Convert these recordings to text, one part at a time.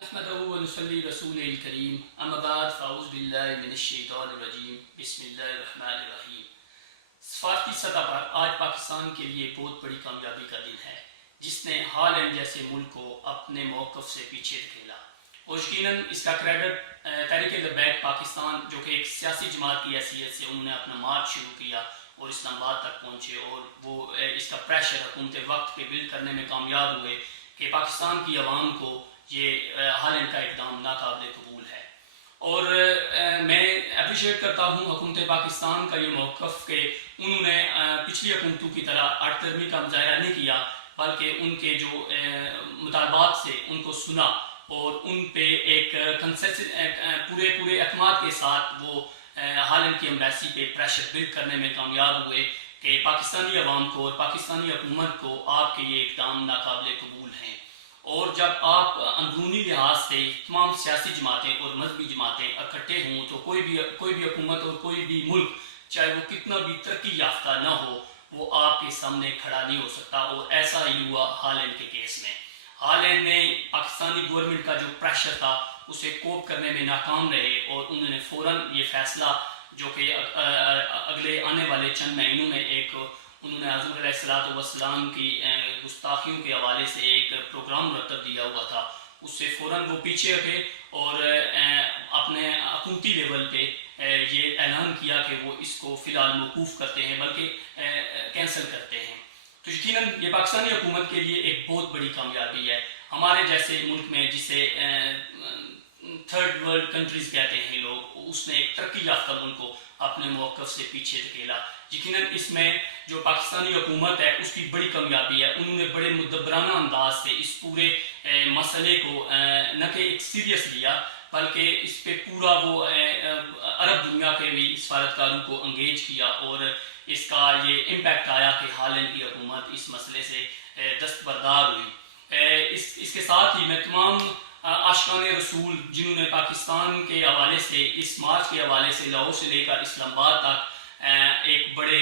نحمده ونصلي رسول الکریم اما بعد فاعوذ باللہ من الشیطان الرجیم بسم اللہ الرحمن الرحیم۔ سفارتی سطح پر آج پاکستان کے لیے بہت بڑی کامیابی کا دن ہے جس نے ہالینڈ جیسے ملک کو اپنے موقف سے پیچھے دھکیلا، اور یقیناً اس کا کریڈٹ تحریک لبیک پاکستان جو کہ ایک سیاسی جماعت کی حیثیت سے انہوں نے اپنا مارچ شروع کیا اور اسلام آباد تک پہنچے، اور وہ اس کا پریشر حکومت وقت پہ بلڈ کرنے میں کامیاب ہوئے کہ پاکستان کی عوام کو یہ ہالینڈ کا اقدام ناقابل قبول ہے۔ اور میں اپریشیٹ کرتا ہوں حکومت پاکستان کا یہ موقف کہ انہوں نے پچھلی حکومتوں کی طرح ہٹ درمی کا مظاہرہ نہیں کیا، بلکہ ان کے جو مطالبات سے ان کو سنا اور ان پہ ایک پورے اعتماد کے ساتھ وہ ہالینڈ کی ایمبیسی پہ پریشر بلڈ کرنے میں کامیاب ہوئے کہ پاکستانی عوام کو اور پاکستانی حکومت کو آپ کے یہ اقدام ناقابل قبول ہیں۔ اور جب آپ اندرونی لحاظ سے تمام سیاسی جماعتیں اور مذہبی جماعتیں اکٹھے ہوں تو کوئی بھی حکومت اور کوئی بھی ملک چاہے وہ کتنا بھی ترقی یافتہ نہ ہو وہ آپ کے سامنے کھڑا نہیں ہو سکتا، اور ایسا ہی ہوا ہالینڈ کے کیس میں۔ ہالینڈ نے پاکستانی گورنمنٹ کا جو پریشر تھا اسے کوپ کرنے میں ناکام رہے، اور انہوں نے فوراً یہ فیصلہ جو کہ اگلے آنے والے چند مہینوں میں انہوں نے حضور علیہ السلام کی گستاخیوں کے حوالے سے ایک پروگرام مرتب دیا ہوا تھا، اس سے فوراً وہ پیچھے ہٹے اور اپنے حکومتی لیول پہ یہ اعلان کیا کہ وہ اس کو فی الحال موقوف کرتے ہیں بلکہ کینسل کرتے ہیں۔ تو یقیناً یہ پاکستانی حکومت کے لیے ایک بہت بڑی کامیابی ہے۔ ہمارے جیسے ملک میں جسے تھرڈ ورلڈ کنٹریز کہتے ہیں لوگ، اس نے ایک ترقی یافتہ ملک کو اپنے موقف سے پیچھے دھکیلا۔ یقیناً اس میں جو پاکستانی حکومت ہے اس کی بڑی کامیابی ہے، انہوں نے بڑے مدبرانہ انداز سے اس پورے مسئلے کو نہ کہ ایک سیریس لیا بلکہ اس پہ پورا وہ عرب دنیا کے بھی سفارتکاروں کو انگیج کیا، اور اس کا یہ امپیکٹ آیا کہ ہالینڈ کی حکومت اس مسئلے سے دستبردار ہوئی۔ اس کے ساتھ ہی میں تمام عاشقان رسول جنہوں نے پاکستان کے حوالے سے اس مارچ کے حوالے سے لاہور سے لے کر اسلام آباد تک ایک بڑے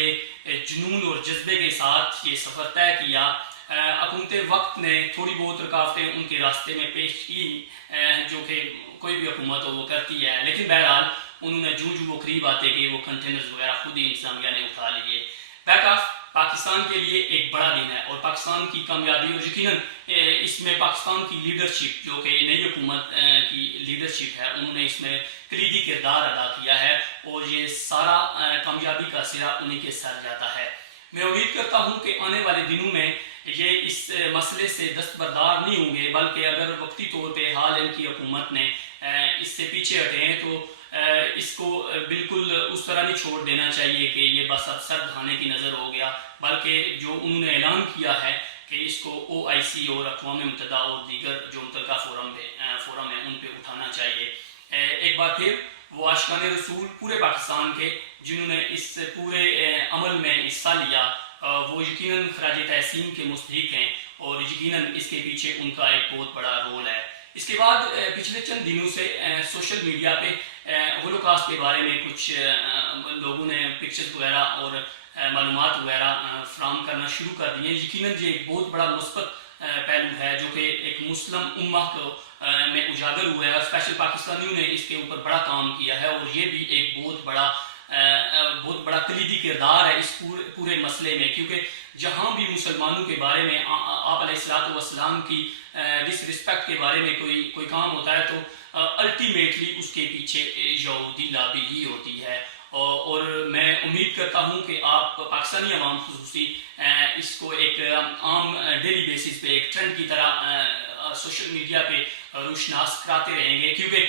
جنون اور جذبے کے ساتھ یہ سفر طے کیا، حکومت وقت نے تھوڑی بہت رکاوٹیں ان کے راستے میں پیش کی جو کہ کوئی بھی حکومت ہو وہ کرتی ہے، لیکن بہرحال انہوں نے جو وہ قریب آتے گئے وہ کنٹینرز وغیرہ خود ہی انتظامیہ نے اٹھا لیے۔ بیک آف پاکستان کے لیے ایک بڑا دن ہے اور پاکستان کی کامیابی، اور یقیناً اس میں پاکستان کی لیڈرشپ جو کہ نئی حکومت کی لیڈرشپ ہے انہوں نے اس میں کلیدی کردار ادا کیا ہے، اور یہ سارا کامیابی کا سرا انہی کے سر جاتا ہے۔ میں امید کرتا ہوں کہ آنے والے دنوں میں یہ اس مسئلے سے دستبردار نہیں ہوں گے، بلکہ اگر وقتی طور پہ ہالینڈ کی حکومت نے اس سے پیچھے ہٹے ہیں تو اس کو بالکل اس طرح نہیں چھوڑ دینا چاہیے کہ یہ بس اب سر دھانے کی نظر ہو گیا، بلکہ جو انہوں نے اعلان کیا ہے کہ اس کو OIC اور اقوام متحدہ اور دیگر جو متعلقہ فورم ہے ان پہ اٹھانا چاہیے۔ ایک بار پھر وہ عاشقان رسول پورے پاکستان کے جنہوں نے اس پورے عمل میں حصہ لیا وہ یقیناً خراج تحسین کے مستحق ہیں، اور یقیناً اس کے پیچھے ان کا ایک بہت بڑا رول ہے۔ اس کے بعد پچھلے چند دنوں سے سوشل میڈیا پہ ہولوکاسٹ کے بارے میں کچھ لوگوں نے پکچرز وغیرہ اور معلومات وغیرہ فراہم کرنا شروع کر دی ہیں۔ یقیناً یہ ایک بہت بڑا مثبت پہلو ہے جو کہ ایک مسلم امہ کو میں اجاگر ہوا ہے، اور اسپیشل پاکستانیوں نے اس کے اوپر بڑا کام کیا ہے، اور یہ بھی ایک بہت بڑا کلیدی کردار ہے اس پورے مسئلے میں، کیونکہ جہاں بھی مسلمانوں کے بارے میں آپ علیہ السلام کی ڈس رسپیکٹ کے بارے میں کوئی کام ہوتا ہے تو الٹیمیٹلی اس کے پیچھے یہودی لابی ہی ہوتی ہے، اور میں امید کرتا ہوں کہ آپ پاکستانی عوام خصوصی اس کو ایک عام ڈیلی بیسس پہ ایک ٹرینڈ کی طرح سوشل میڈیا پہ روشناس کراتے رہیں گے، کیونکہ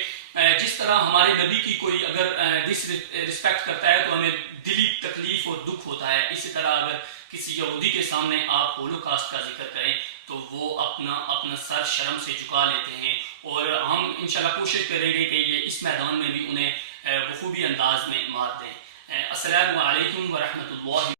جس طرح ہمارے نبی کی کوئی اگر ڈس رسپیکٹ کرتا ہے تو ہمیں دلی تکلیف اور دکھ ہوتا ہے، اسی طرح اگر کسی یہودی کے سامنے آپ ہولوکاسٹ کا ذکر کریں تو وہ اپنا سر شرم سے جھکا لیتے ہیں، اور ہم انشاءاللہ کوشش کریں گے کہ یہ اس میدان میں بھی انہیں بخوبی انداز میں مات دیں۔ السلام علیکم ورحمۃ اللہ